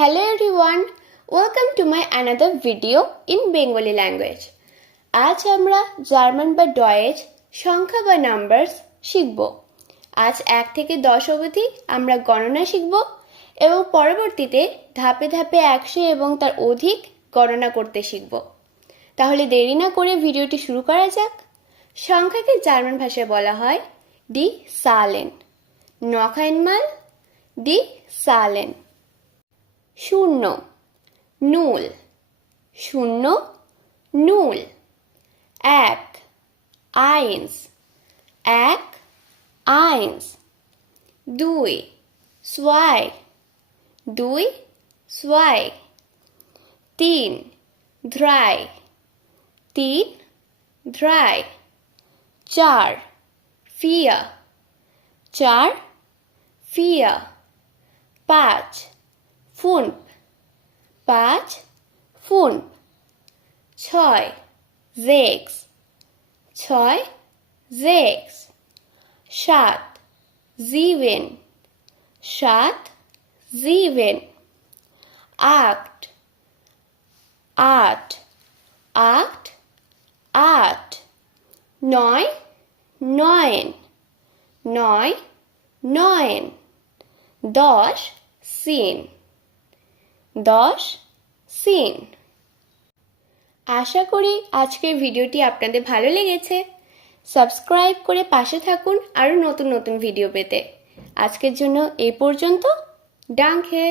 Hello everyone, welcome to my another video in Bengali language. আজ আমরা German বা Deutsch সংখ্যা বা নাম্বারস শিখব। আজ 1 থেকে 10 অবধি আমরা গণনা শিখব এবং পরবর্তীতে ধাপে ধাপে 100 এবং তার অধিক গণনা করতে শিখব। তাহলে দেরি না করে ভিডিওটি শুরু করা যাক। সংখ্যাকে জার্মান ভাষায় বলা হয় ডি সালেন। নখ আইনমাল D সালেন। 0 null 0 null 1 eins 1 eins 2 zwei 2 zwei 3 drei 3 drei 4 4 4 4 5 5 5 5 6 6 6 6 7 7 7 7 8 8 8 8 9 9 9 9 10 10 10 scene. আশা করি আজকের ভিডিওটি আপনাদের ভালো লেগেছে। সাবস্ক্রাইব করে পাশে থাকুন আরও নতুন নতুন ভিডিও পেতে। আজকের জন্য এই পর্যন্ত। ডাঙ্কে।